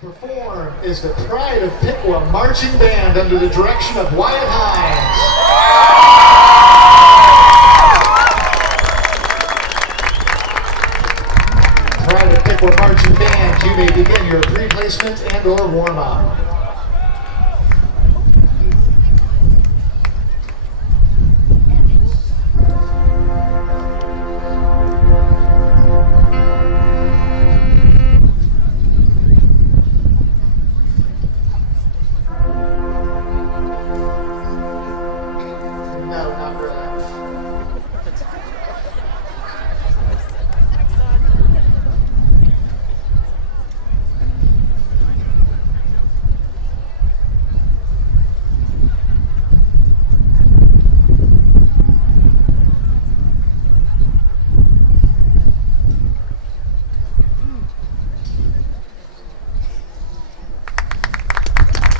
Perform is the Pride of Piqua marching band under the direction of Wyatt Hines. Pride of Piqua marching band, you may begin your pre-placement and or warm-up. No, not really.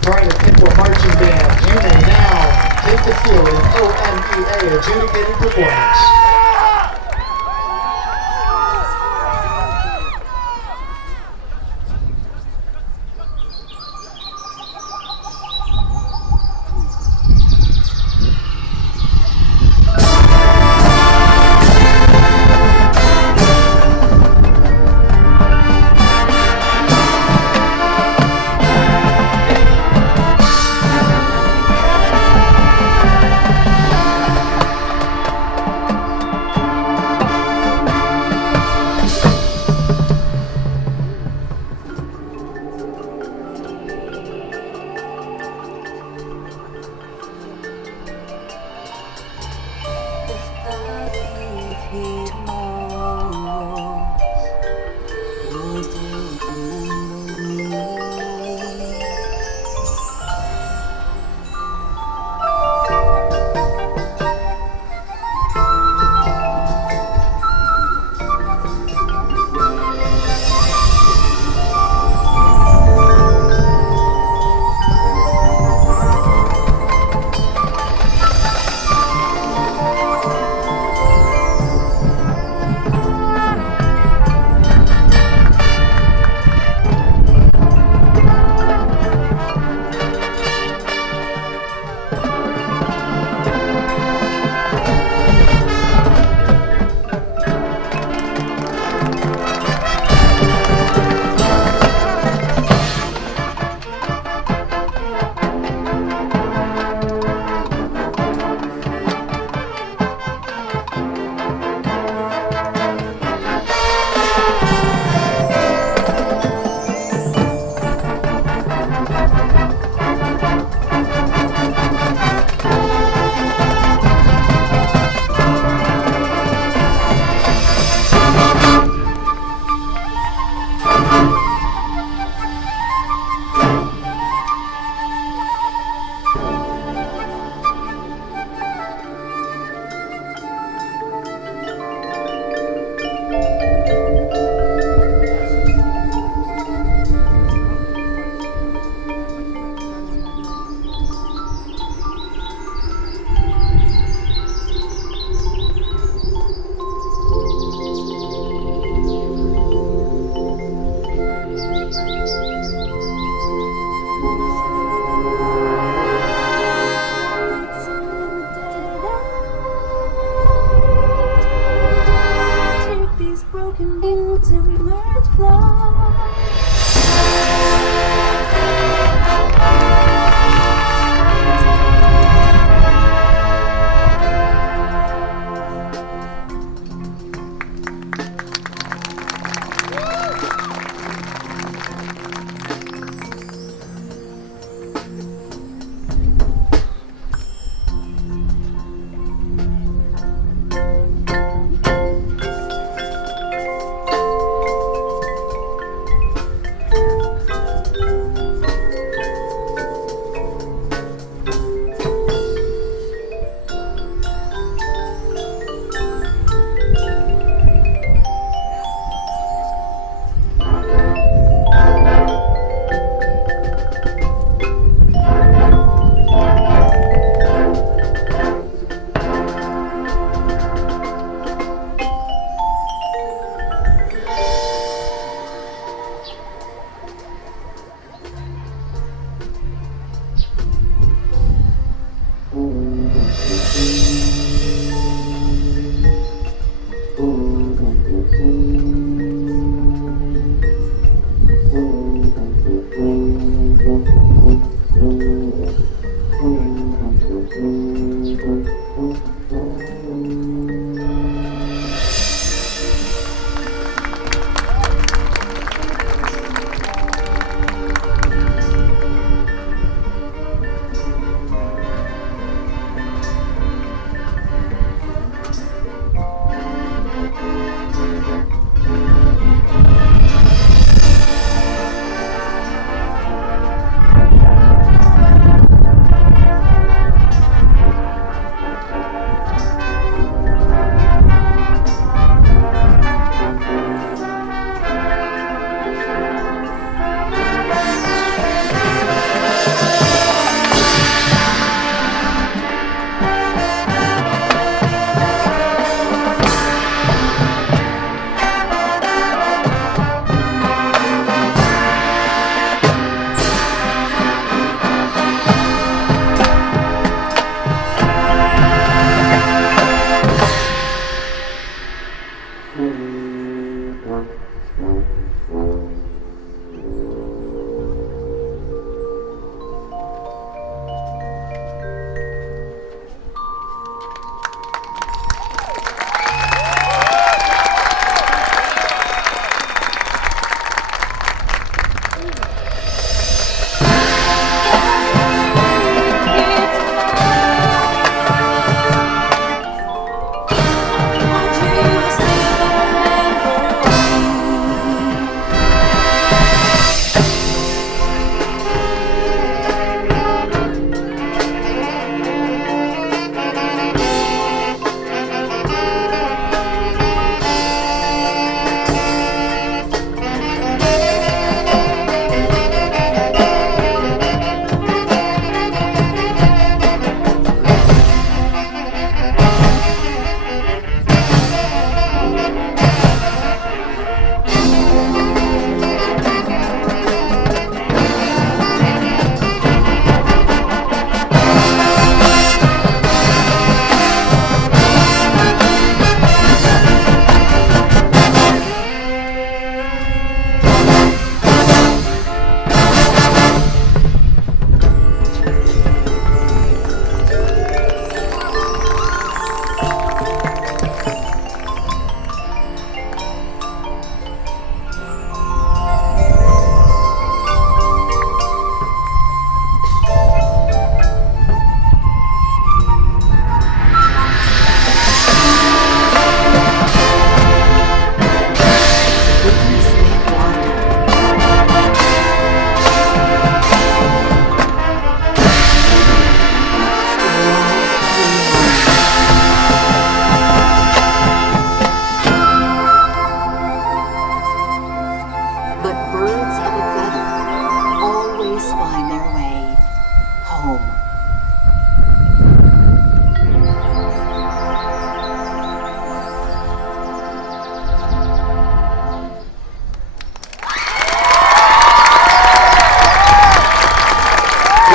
Pride of Piqua marching band, you may now take the field in OMEA adjudicated performance.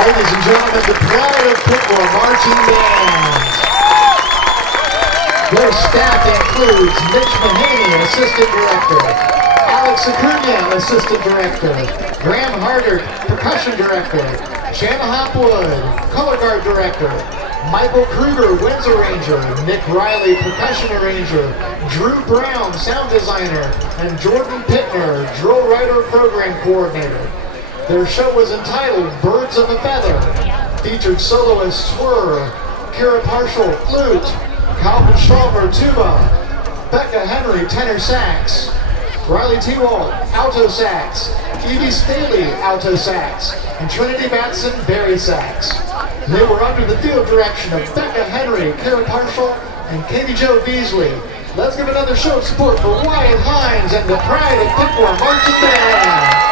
Ladies and gentlemen, the pride of Piqua Marching Band. Their staff includes Mitch Mahaney, Assistant Director, Alex Acuna, Assistant Director, Graham Harder, Percussion Director, Shanna Hopwood, Color Guard Director, Michael Kruger, Winds Arranger, Nick Riley, Percussion Arranger, Drew Brown, Sound Designer, and Jordan Pittner, Drill Writer Program Coordinator. Their show was entitled Birds of a Feather, featured soloists were Kara Partial, Flute, Calvin Strauber, Tuba, Becca Henry, Tenor Sax, Riley Tewalt, Alto Sax, Evie Staley, Alto Sax, and Trinity Batson, Barry Sax. They were under the field direction of Becca Henry, Kara Partial, and Katie Jo Beasley. Let's give another show of support for Wyatt Hines and the pride of Piqua Marching Band.